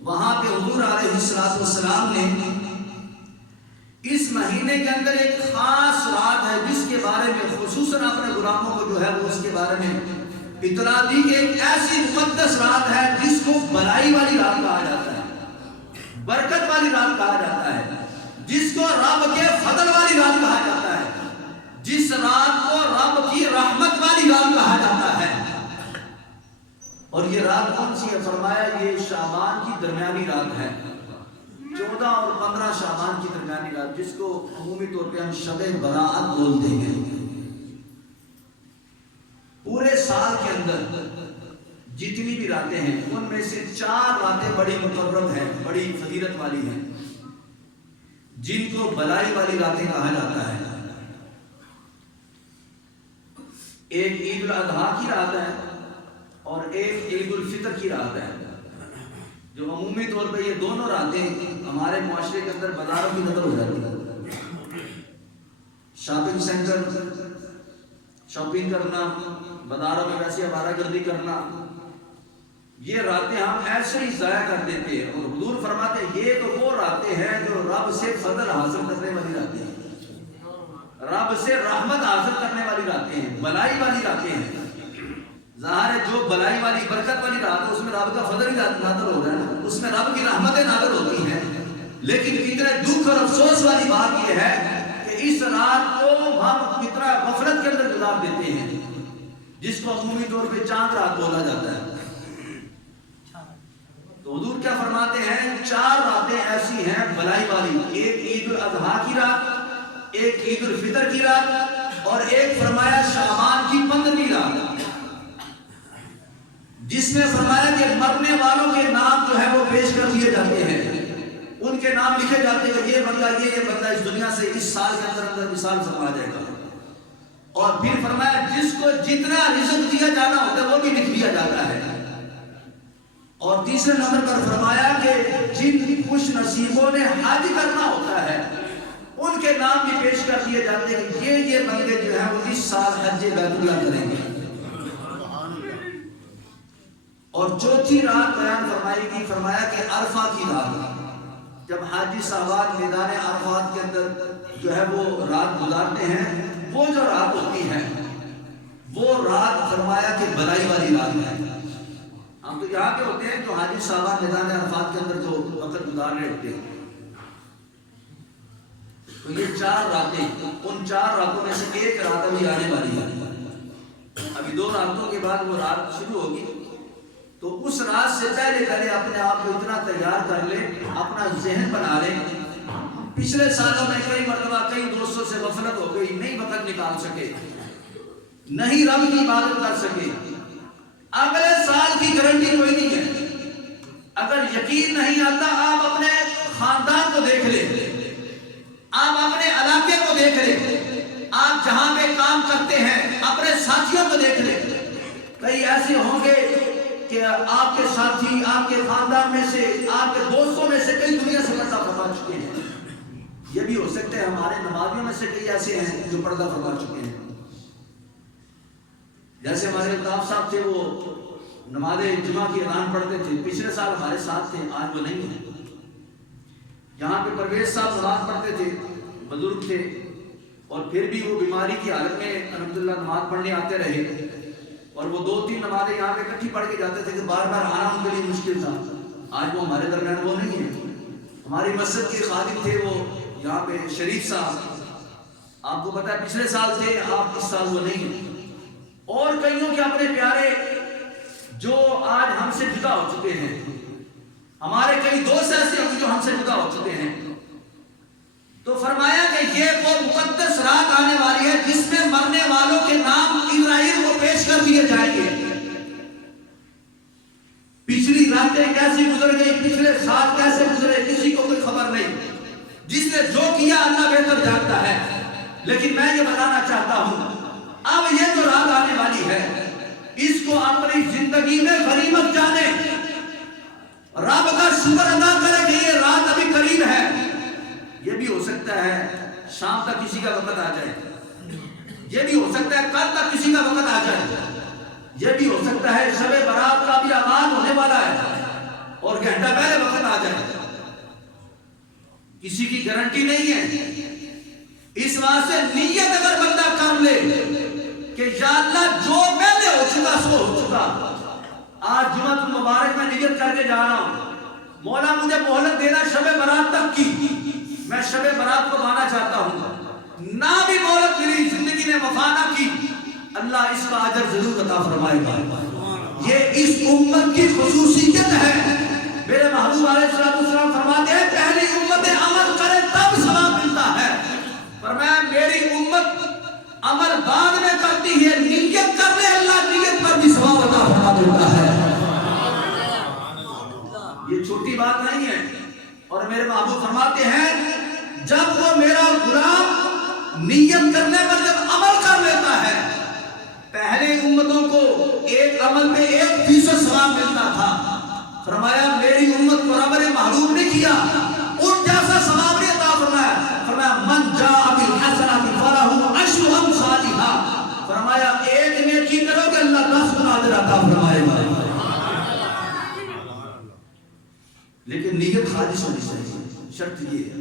وہاں پہ حضور علیہ السلام نے اس مہینے کے اندر ایک خاص رات ہے جس کے بارے میں خصوصاً اپنے غلاموں کو جو ہے وہ اس کے بارے میں اطلاع دی کہ ایک ایسی مقدس رات ہے جس کو بھلائی والی رات کہا جاتا ہے، برکت والی رات کہا جاتا ہے، جس کو رب کے فضل والی رات کہا جاتا ہے، جس رات کو رب کی رحمت والی رات کہا جاتا ہے۔ اور یہ رات کون سی ہے؟ فرمایا یہ شعبان کی درمیانی رات ہے، 14 اور 15 شعبان کی درمیانی رات، جس کو عمومی طور پہ ہم شب برات بولتے ہیں۔ پورے سال کے اندر جتنی بھی راتیں ہیں ان میں سے 4 راتیں بڑی مقرب ہیں، بڑی فضیلت والی ہیں، جن کو بلائی والی راتیں کہا جاتا ہے۔ ایک عید الاضحیٰ کی رات ہے اور ایک عید الفطر کی رات ہے، جو عمومی طور پہ یہ دونوں راتیں ہمارے معاشرے کے اندر بازاروں کی نقل ہو جاتی ہے۔ شاپنگ سینٹر شاپنگ کرنا، بازاروں میں ویسے آوارہ گردی کرنا، یہ راتیں ہم ایسے ہی ضائع کر دیتے ہیں۔ اور حضور فرماتے ہیں یہ تو وہ راتیں ہیں جو رب سے فضل حاصل کرنے والی راتیں ہیں، رب سے رحمت حاصل کرنے والی راتیں ہیں، بلائی والی راتیں ہیں۔ ظاہر ہے جو بلائی والی برکت والی رات ہے اس میں رب کا فضل ہی نازل ہو رہا ہے نا، اس میں رب کی رحمتیں نازل ہوتی ہیں۔ لیکن کتنے دکھ اور افسوس والی بات یہ ہے کہ اس رات کو ہم کتنا غفلت کے اندر گزار دیتے ہیں، جس کو عمومی طور پہ چاند رات بولا جاتا ہے۔ تو حضور کیا فرماتے ہیں؟ 4 راتیں ایسی ہیں بلائی والی، ایک عید الاضحیٰ کی رات، ایک عید الفطر کی رات، اور ایک فرمایا شعبان کی 15ویں رات، جس میں فرمایا کہ مرنے والوں کے نام جو ہے وہ پیش کر دیے جاتے ہیں، ان کے نام لکھے جاتے ہیں کہ یہ بندہ اس دنیا سے اس سال کے اندر مثال فرما جائے گا۔ اور پھر فرمایا جس کو جتنا رزق دیا جانا ہوتا ہے وہ بھی لکھ دیا جاتا ہے۔ اور تیسرے نمبر پر فرمایا کہ جن خوش نصیبوں نے حج کرنا ہوتا ہے ان کے نام بھی پیش کر دیے جاتے ہیں کہ یہ بندے جو ہیں وہ اس سال حج بیت اللہ کریں گے۔ اور چوتھی رات بیان فرمائی گی، فرمایا کہ عرفہ کی رات، جب حاجی صاحبان میدان عرفات کے اندر جو ہے وہ رات گزارتے ہیں، وہ جو رات ہوتی ہے وہ رات فرمایا کہ بلائی والی رات ہے۔ ہم تو یہاں پہ ہوتے ہیں جو حاجی صاحبان میدان عرفات کے اندر جو وقت گزار رہے ہوتے ہیں، تو یہ 4 راتیں، ان 4 راتوں میں سے ایک رات ابھی آنے والی ہے، ابھی 2 راتوں کے بعد وہ رات شروع ہوگی۔ تو اس رات سے پہلے اپنے آپ کو اتنا تیار کر لے، اپنا ذہن بنا لے۔ پچھلے سالوں میں کئی مرتبہ کئی دوستوں سے غفلت ہو گئی، نہیں وقت نکال سکے، نہیں رب کی عبادت کر سکے۔ اگلے سال کی گارنٹی کوئی نہیں ہے۔ اگر یقین نہیں آتا آپ اپنے خاندان کو دیکھ لیں، آپ اپنے علاقے کو دیکھ لیں، آپ جہاں پہ کام کرتے ہیں اپنے ساتھیوں کو دیکھ لیں۔ کئی ایسے ہوں گے کہ آپ کے ساتھی، آپ کے خاندان میں سے، آپ کے دوستوں میں سے کئی دنیا سے پردہ فرما چکے ہیں۔ یہ بھی ہو سکتا ہے ہمارے نمازیوں میں سے کئی ایسے ہیں جو پردہ فرما چکے ہیں۔ جیسے ہمارے الطاف صاحب تھے، وہ نماز جمعہ کی اذان پڑھتے تھے، پچھلے سال ہمارے ساتھ تھے، آج وہ نہیں ہیں۔ یہاں پہ پرویز صاحب نماز پڑھتے تھے، بزرگ تھے، اور پھر بھی وہ بیماری کی حالت میں الحمدللہ نماز پڑھنے آتے رہے، اور وہ 2-3 نمازیں یہاں پہ اکٹھی پڑھ کے جاتے تھے کہ بار بار آنا ان کے لیے مشکل تھا۔ آج وہ ہمارے درمیان وہ نہیں ہے۔ ہماری مسجد کے خادم تھے وہ یہاں پہ شریف صاحب، آپ کو پتا ہے پچھلے سال تھے، آپ اس سال وہ نہیں ہیں۔ اور کئیوں کے اپنے پیارے جو آج ہم سے جدا ہو چکے ہیں، ہمارے کئی دوست ایسے ہیں جو ہم سے جدا ہو چکے ہیں۔ تو فرمایا کہ یہ وہ مقدس رات آنے والی ہے جس میں مرنے والوں کے نام اسرائیل کو پیش کر دیے جائیں گے۔ پچھلی راتیں کیسی گزر گئی، پچھلے سال کیسے گزرے، کسی کو کوئی خبر نہیں۔ جس نے جو کیا اللہ بہتر جانتا ہے۔ لیکن میں یہ بتانا چاہتا ہوں، اب یہ جو رات آنے والی ہے اس کو اپنی زندگی میں غنیمت جانے، رب کا شکر ادا کرے کہ یہ رات ابھی قریب ہے۔ یہ بھی ہو سکتا ہے شام تک کسی کا وقت آ جائے، یہ بھی ہو سکتا ہے کل تک کسی کا وقت آ جائے، یہ بھی ہو سکتا ہے شب برات کا بھی آغاز ہونے والا ہے اور گھنٹہ پہلے وقت جائے، کسی کی گارنٹی نہیں ہے۔ اس واسطے نیت اگر بندہ کر لے کہ یا اللہ جو پہلے ہو چکا سو ہو چکا، آج جمعہ المبارک میں نیت کر کے جا رہا ہوں، مولا مجھے مہلت دینا شب برات تک کی، میں شب برات کو مانا چاہتا ہوں، نہ بھی مہلت ملی، زندگی نے وفا نہ کی، اللہ اس کا اجر ضرور عطا فرمائے گا۔ یہ اس امت کی خصوصیت ہے۔ میرے محبوب علیہ السلام فرماتے ہیں پہلی امت عمل کرے تب ثواب ملتا ہے، فرمایا میری امت عمل بعد میں کرتی ہے، نیت کر لے اللہ نیت پر بھی ثواب عطا فرما دیتا ہے۔ یہ چھوٹی بات نہیں ہے۔ اور میرے محبوب فرماتے ہیں جب وہ میرا غلام نیت کرنے پر جب عمل کر لیتا ہے، پہلے امتوں کو ایک عمل میں 1% ثواب ملتا تھا، فرمایا میری امت کو رب نے محروم نہیں کیا، ان جیسا ثواب نہیں عطا فرمایا، فرمایا من جاء بالحسنۃ فلہ عشر امثالھا، فرمایا ایک نیکی کرو کہ اللہ 10 گنا اجر عطا فرمائے گا۔ لیکن نیت خالص ہونی چاہیے، شرط یہ ہے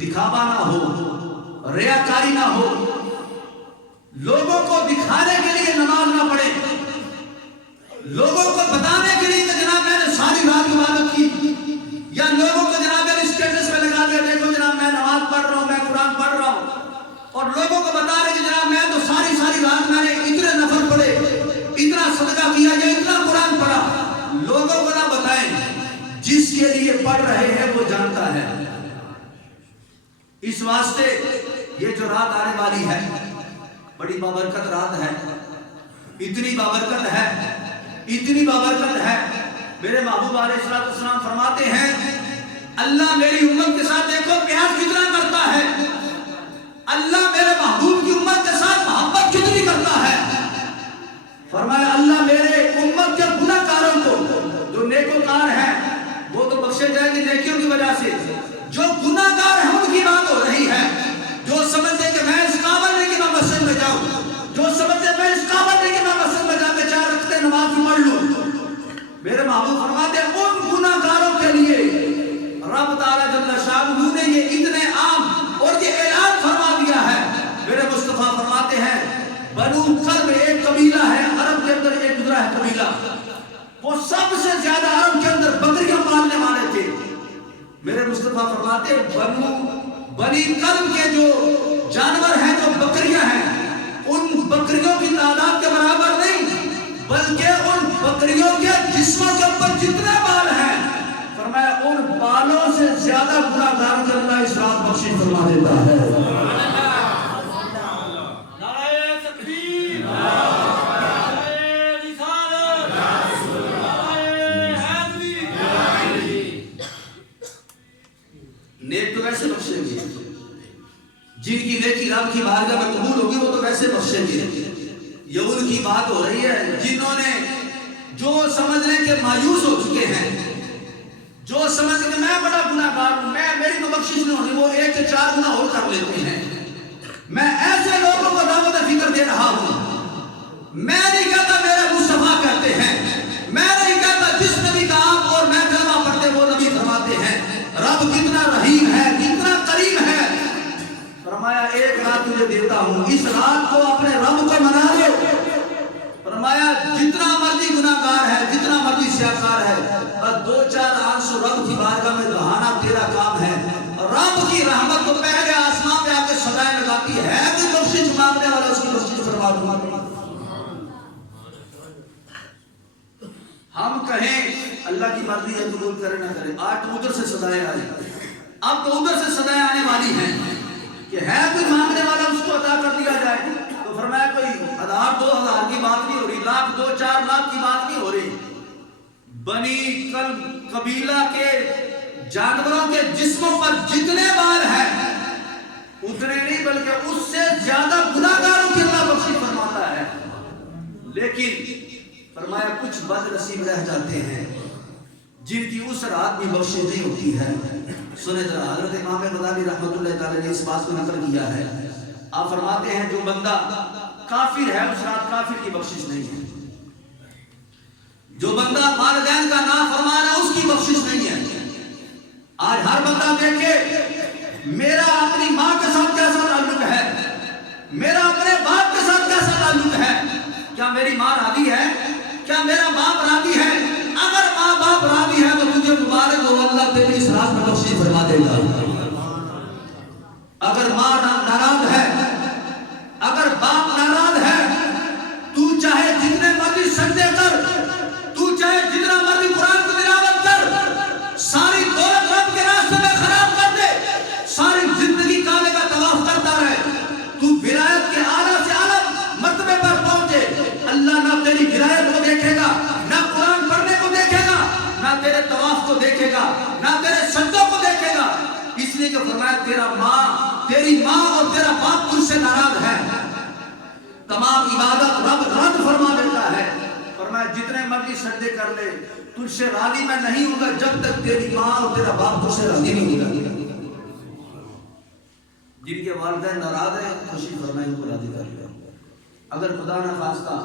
دکھاوا نہ ہو، ریاکاری نہ ہو، لوگوں کو دکھانے کے لیے نماز نہ پڑھے، لوگوں کو بتانے کے لیے کہ جناب میں نے ساری رات عبادت کی، یا لوگوں کو جناب میں اسٹیٹس پہ لگا دیا دیکھو جناب میں نماز پڑھ رہا ہوں، میں قرآن پڑھ رہا ہوں، اور لوگوں کو بتا رہے کہ جناب میں تو ساری رات میں نے اتنے نفل پڑھے، اتنا صدقہ کیا یا اتنا قرآن پڑھا، لوگوں کو نہ بتائیں، جس کے لیے پڑھ رہے ہیں وہ جانتا ہے۔ اس واسطے یہ جو رات آنے والی ہے بڑی بابرکت رات ہے، اتنی بابرکت ہے، اتنی بابرکت ہے۔ میرے محبوب علیہ السلام فرماتے ہیں اللہ میری امت کے ساتھ دیکھو پیار کتنا کرتا ہے، اللہ میرے محبوب کی امت کے ساتھ محبت کتنی کرتا ہے۔ فرمایا اللہ میرے امت کے گناہ کاروں کو، جو نیکوکار ہیں وہ تو بخشے جائیں گے نیکیوں کی وجہ سے، جو گناہ گار ہیں ان کی بات ہو رہی ہے، جو سمجھتے کہ میں اس قابل نہیں کہ میں مسجد میں جاؤں، جو سمجھتے میں اس قابل نہیں کہ میں مسجد میں جا کے 4 رکعتیں نماز پڑھ لوں، میرے محبوب فرماتے ہیں ان گناہ گاروں کے لیے رب تعالیٰ جل شانہ نے یہ اتنے عام اور یہ اعلان فرما دیا ہے۔ میرے مصطفیٰ فرماتے ہیں بنو کلب ایک قبیلہ ہے عرب کے اندر، ایک گزرا ہے قبیلہ، وہ سب سے زیادہ عرب کے اندر بکریاں پالنے والے تھے۔ میرے مصطفیٰ فرماتے بنی کلب کے جو جانور ہیں، جو بکریاں ہیں، ان بکریوں کی تعداد کے برابر نہیں، بلکہ ان بکریوں کے جسموں کے اوپر جتنے بال ہیں، فرمایا ان بالوں سے زیادہ گناہ گار کے اللہ اس رات بخشش فرما دیتا ہے۔ نیک تو ویسے بخشیں گے، جن کی نیکی رب کی بارگاہ میں قبول ہوگی وہ تو ویسے بخشیں گے۔ یہ ان کی بات ہو رہی ہے جنہوں نے جو سمجھنے کے مایوس ہو چکے ہیں، جو سمجھ کہ میں بڑا گناہ گار ہوں، میری تو بخشش نہیں ہونی، وہ 1 سے 4 گناہ اور کر لیتے ہیں۔ میں ایسے لوگوں کو دعوت فکر دے رہا ہوں، میں نہیں کہتا میرے مصطفیٰ کہتے ہیں، میں نہیں کہتا جس نبی کا آپ اور میں کلمہ پڑھتے وہ نبی فرماتے ہیں رب کتنا رحیم ہے، کتنا کریم ہے۔ فرمایا ایک رات تجھے دیتا ہوں، اس رات کو اپنے رب کو منا لو۔ فرمایا جتنا مرضی گناہ گار ہے، جتنا مرضی سیاکار ہے، بس 2-4 آنسو رب کی بارگاہ میں بہانا تیرا کام ہے۔ رب کی رحمت تو پہلے آسمان پہ آ کے صدائیں لگاتی ہے کہ بخشش مانگنے والا اس کی بخشش فرما دوں۔ ہم کہیں اللہ کی مرضی ہے قبول کرے نہ کرے، آج تو ادھر سے صدائیں آئی، اب تو ادھر سے صدائیں آنے والی ہیں کہ ہے کوئی مانگنے والا اس کو عطا کر دیا جائے۔ تو فرمایا کوئی 1000-2000 کی بات نہیں ہو رہی، 1,00,000-2-4 لاکھ کی بات نہیں ہو رہی۔ بنی کلب قبیلہ کے جانوروں کے جسموں پر جتنے بال ہیں اتنے نہیں بلکہ اس سے زیادہ گناہ گاروں کی اللہ بخشش فرماتا ہے۔ لیکن فرمایا کچھ بد نصیب رہ جاتے ہیں جن کی اس رات بھی بخشش نہیں ہوتی ہے۔ سنیں ذرا، حضرت امام غزالی رحمۃ اللہ تعالی نے اس بات کو نقل کیا ہے، آپ فرماتے ہیں جو بندہ کافر ہے اس رات کافر کی بخشش نہیں ہے، جو بندہ والدین کا نافرمان ہے اس کی بخشش نہیں ہے، میرا اپنی ماں کے ساتھ کیسا تعلق ہے، میرا اپنے باپ کے ساتھ کیسا تعلق ہے، کیا میری ماں راضی ہے، کیا میرا باپ راضی ہے؟ اگر ماں باپ راضی ہے تو تجھے مبارک ہو، اللہ تیری اس رات میں بخشش فرما دے گا۔ اگر ماں ناراض ہے، اگر باپ ناراض ہے، تو چاہے جتنے مرضی سجدے کر، تو چاہے جتنا مرضی قرآن کی تلاوت کر، ساری دولت رب کے راستے میں خراب کر دے، ساری زندگی کعبے کا طواف کرتا رہے، تو ولایت کے اعلیٰ سے اعلیٰ مرتبے پر پہنچے، اللہ نہ تیری ولایت کو دیکھے گا، نہ قرآن پڑھنے کو دیکھے گا، نہ تیرے طواف کو دیکھے گا، نہ تیرے سجدوں کو دیکھے گا، اس لیے کہ فرمایا تیری ماں اور تیرا باپ تجھ سے ناراض ہے، تمام عبادت رب رد فرما دیتا ہے۔ فرمایا جتنے مرضی سجدے کر لے، تجھ سے راضی میں نہیں ہوں گا جب تک تیری ماں اور تیرا باپ تجھ سے راضی نہیں ہوگا۔ جن کے والدین ناراض ہیں، خوشی فرمائے ان کو راضی کر لیا۔ اگر خدا نہ خواستہ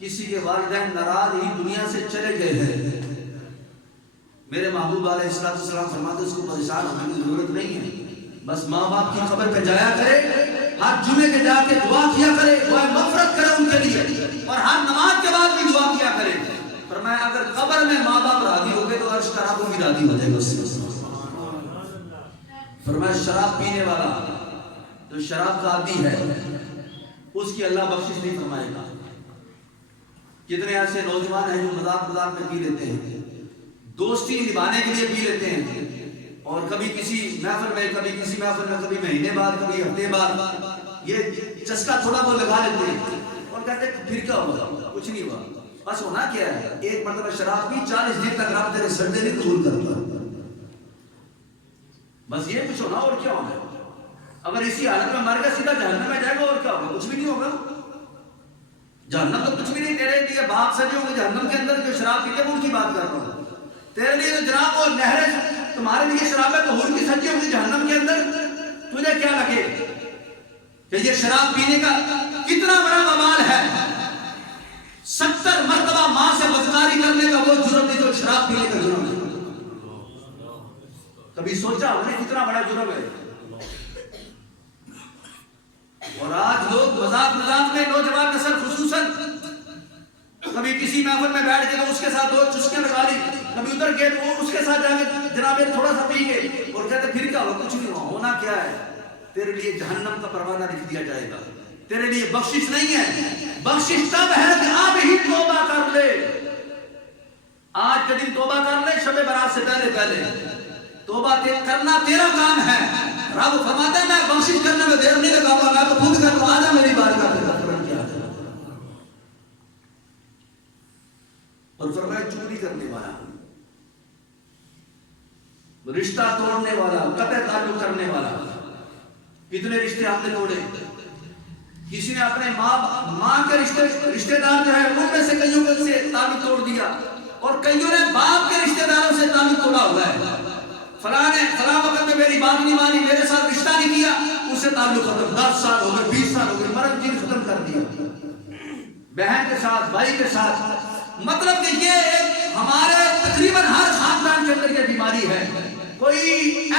کسی کے والدین ناراض ہی دنیا سے چلے گئے ہیں، میرے محبوب علیہ السلام فرماتے اس کو پریشان ہونے کی ضرورت نہیں ہے، بس ماں باپ کی قبر پہ جایا کرے، ہر جمعے کے جا کے دعا کیا کرے، دعا مغفرت کرے ان کے لیے، اور ہر نماز کے بعد بھی دعا کیا کرے۔ فرمایا اگر قبر میں ماں باپ راضی ہو گئے تو عرش کا رب بھی راضی ہو جائے گا۔ فرمایا شراب پینے والا جو شراب کا عادی ہے اس کی اللہ بخشش نہیں فرمائے گا۔ کتنے ایسے نوجوان ہیں جو مذاق میں پی لیتے ہیں، دوستی نبھانے کے لیے پی لیتے ہیں، اور کبھی کسی محفل میں، کبھی کسی محفل میں، کبھی مہینے بعد، کبھی ہفتے بعد یہ چسکا تھوڑا بہت لگا لیتے ہیں اور کہتے ہیں پھر کیا ہوا، کچھ نہیں ہوا۔ بس ہونا کیا ہے، ایک مرتبہ شراب پی 40 دن تک رب تیرے سجدے نہیں قبول کرتا، بس یہ کچھ ہونا، اور کیا ہونا ہے۔ اگر اسی حالت میں مر گیا سیدھا جہنم میں جائے گا، اور کیا ہوگا، کچھ بھی نہیں ہوگا۔ جہنم تو کچھ بھی نہیں، تیرے لیے باپ سجے ہوں گے جہنم کے اندر جو شراب پیتے ہیں ان کی بات کر رہا ہوں۔ تیرے لیے تو جناب وہ نہریں تمہارے لیے شرابیں طہور کی سجی ہوں گی جہنم کے اندر، تجھے کیا لگے کہ یہ شراب پینے کا کتنا بڑا وبال ہے۔ 70 مرتبہ ماں سے بدکاری کرنے کا وہ جرم نہیں جو شراب پینے کا جرم ہے۔ کبھی سوچا ہم نے کتنا بڑا جرم ہے؟ اور آج لوگ مذاق میں نوجوان نسل خصوصاً کبھی کسی محفل میں بیٹھ کے تو اس کے ساتھ دو چسکیاں لگا لی، کبھی ادھر گئے تو وہ اس کے ساتھ جا کے جناب تھوڑا سا پی گئے اور کہتے پھر کیا ہوا، کچھ نہیں ہوا۔ ہونا کیا ہے، تیرے لیے جہنم کا پروانہ لکھ دیا جائے گا، تیرے لیے بخشش نہیں ہے۔ بخشش تب ہے کہ اب ہی توبہ کر لے، آج کے دن توبہ کر لے، شب برات سے پہلے توبہ کرنا تیرا کام ہے۔ رب فرماتا ہے میں بخشش کرنے میں دیر نہیں لگاؤں گا، میں تو خود کر لوں، آجا میری بارگاہ پہ قربان کیا جائے۔ اور فرمایا چوری کرنے والا، رشتہ توڑنے والا، قطع تعلق کرنے والا، کتنے رشتے آپ نے توڑے؟ کسی نے اپنے ماں کے رشتے دار جو ہے ان میں سے کئیوں سے تعلق توڑ دیا، اور کئیوں نے باپ کے رشتے داروں سے تعلق توڑا ہوا ہے۔ فلاں نے فلاں وقت میں میری بات نہیں مانی، میرے ساتھ رشتہ نہیں کیا، اس سے تعلق ختم، 10 سال ہو گئے، 20 سال ہو گئے، مرگ جن ختم کر دیا۔ بہن کے ساتھ، بھائی کے ساتھ، مطلب کہ یہ ہمارے تقریباً ہر خاندان کے اندر یہ بیماری ہے۔ کوئی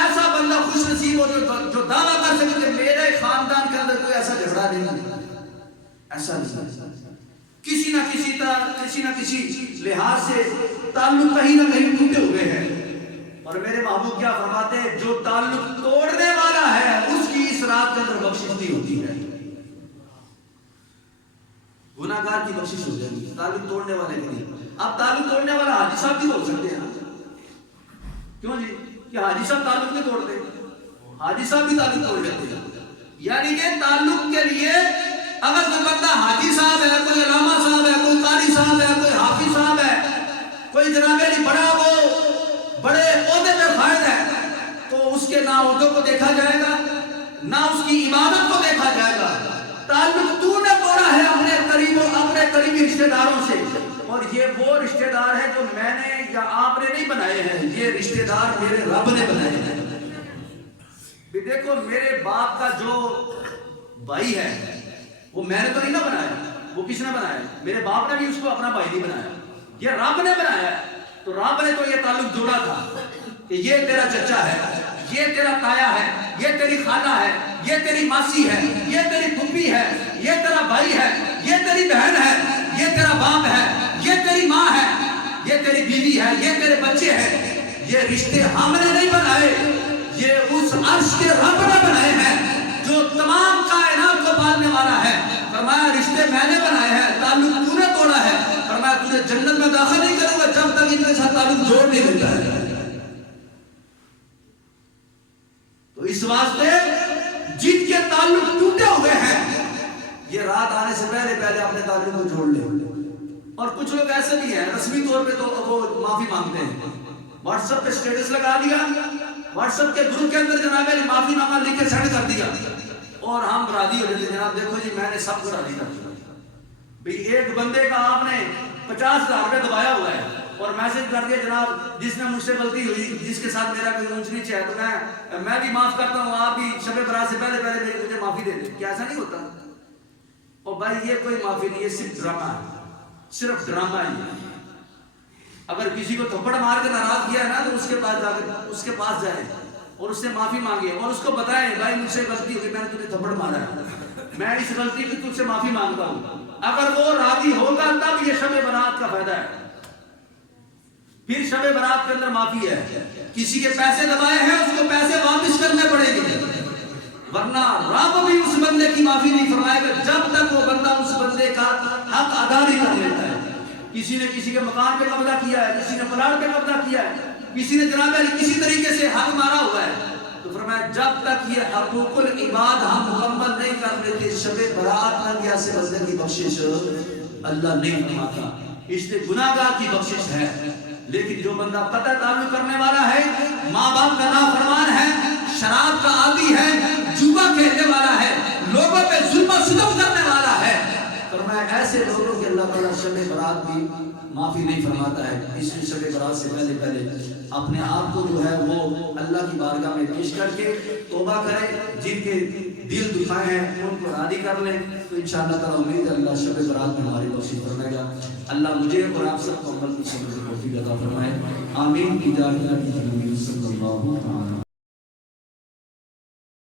ایسا بندہ خوش نصیب ہو جو دعویٰ کر سکے کہ میرے خاندان کے اندر کوئی ایسا جھگڑا نہیں، ایسا نہیں، کسی نہ کسی لحاظ سے تعلق کہیں نہ کہیں ٹوٹے ہوئے ہیں۔ اور میرے محبوب کیا فرماتے ہیں، جو تعلق توڑنے والا ہے اس کی اس رات کے اندر بخشش نہیں ہوتی ہے۔ گناہگار کی بخشش ہو جائے گی، تعلق توڑنے والے کی نہیں۔ اب تعلق توڑنے والا حاجی صاحب بھی ہو سکتے ہیں، کیوں جی؟ کہ حاجی صاحب تعلق نہیں توڑتے، حاجی صاحب بھی تعلق توڑ لیتے ہیں۔ یعنی کہ تعلق کے لیے اگر کوئی بندہ حاجی صاحب ہے، کوئی علامہ صاحب ہے، کوئی قاری صاحب ہے، کوئی حافظ صاحب ہے، کوئی جناب علی بڑا وہ بڑے عہدے پہ فائد ہے، تو اس کے نہ عہدوں کو دیکھا جائے گا، نہ اس کی عبادت کو دیکھا جائے گا۔ تعلق تو نے توڑا ہے اپنے قریبی رشتہ داروں سے، اور یہ وہ رشتہ دار ہے جو میں نے یا آپ نے نہیں بنائے ہیں، یہ رشتہ دار میرے رب نے بنائے ہیں۔ بھی دیکھو میرے باپ کا جو بھائی ہے وہ میں نے تو نہیں نہ بنایا، وہ کس نے بنایا؟ میرے باپ نے بھی اس کو اپنا بھائی نہیں بنایا، یہ رب نے بنایا ہے۔ تو رب نے تو یہ تعلق جوڑا تھا کہ یہ تیرا چچا ہے، یہ تیرا تایا ہے، یہ تیری خالہ ہے، یہ تیری ماسی ہے، یہ تیری پھوپھی ہے، یہ تیرا بھائی ہے، یہ تیری بہن ہے، یہ تیرا باپ ہے، یہ تیری ماں ہے، یہ تیری بیوی ہے، یہ تیرے بچے ہیں. یہ رشتے ہم نے نہیں بنائے، یہ اس عرش کے رب نے بنائے ہیں جو تمام کائنات کو پالنے والا ہے. فرمایا رشتے میں نے بنائے ہیں، تعلق تو نے توڑا ہے. فرمایا تجھے جنت میں داخل نہیں کروں گا جب تک ان کے ساتھ تعلق جوڑ نہیں لیتا ہے. تو اس واسطے جن کے تعلق ٹوٹے ہوئے ہیں یہ رات آنے سے پہلے اپنے تعلق کو جوڑ لیں. اور کچھ لوگ ایسے بھی ہیں رسمی طور پہ تو وہ معافی مانگتے ہیں، واٹس ایپ پہ اسٹیٹس لگا دیا، واٹس ایپ کے گروپ کے اندر جناب معافی نامہ لکھ کے سینڈ کر دیا اور ہم راضی ہو جاتے ہیں. جناب دیکھو جی میں نے سب کو راضی کر دیا. بھی ایک بندے کا آپ نے 50,000 روپے دبایا ہوا ہے اور میسج کر دیا جناب جس نے مجھ سے غلطی ہوئی، جس کے ساتھ میرا کوئی اونچ نیچ ہے تو میں بھی معاف کرتا ہوں، آپ بھی شب برات سے پہلے مجھے معافی دے دیں. کیا ایسا نہیں ہوتا؟ اور بھائی یہ کوئی معافی نہیں، یہ صرف ڈرامہ ہے، صرف ڈرامہ ہی ہے. اگر کسی کو تھپڑ مار کے ناراض کیا ہے نا تو اس کے پاس جائیں اور اس سے معافی مانگے اور اس کو بتائیں بھائی مجھ سے غلطی ہوئی، میں نے تجھے تھپڑ مارا ہے، میں اس غلطی کی تجھ سے معافی مانگتا ہوں. اگر وہ راضی ہوگا تب یہ شب برات کا فائدہ ہے. پھر شب برات کے اندر معافی ہے. کسی کے پیسے دبائے ہیں اس کو پیسے واپس کرنے پڑیں گے، ورنہ رب بھی اس بندے کی معافی نہیں فرمائے گا جب تک وہ بندہ اس بندے کا حق ادا نہیں کر لیتا ہے. کسی نے کسی کے مکان پہ قبضہ کیا ہے، کسی نے پلاٹ پہ قبضہ کیا ہے، کسی نے جناب کسی طریقے سے حق مارا ہوا ہے، تو فرمایا جب تک یہ حقوق العباد ہم مکمل نہیں کر لیتے شب برات میں ایسے بندے کی بخشش اللہ نہیں فرماتا. اس لیے گناہگار کی بخشش ہے، لیکن جو بندہ قطع تعلق کرنے والا ہے، ماں باپ کا نافرمان ہے، شراب کا عادی ہے، جوا کھیلنے والا ہے، لوگوں پہ ظلم و ستم کرنے والا ہے، فرمایا ایسے لوگوں کے اللہ تعالیٰ شب برات بھی معافی نہیں فرماتا ہے. اس لیے شب برات سے پہلے اپنے آپ کو جو ہے وہ اللہ کی بارگاہ میں پیش کر کے توبہ کریں. جن کے دل دکھائے ہیں ان کو راضی کر لیں تو انشاءاللہ تعالیٰ امید ہے اللہ شب برات میں ہماری بخشش فرمائے گا. اللہ مجھے اور آپ سب کو عمل کی سمجھ کو توفیق عطا فرمائے. آمین. صلی اللہ علیہ وسلم.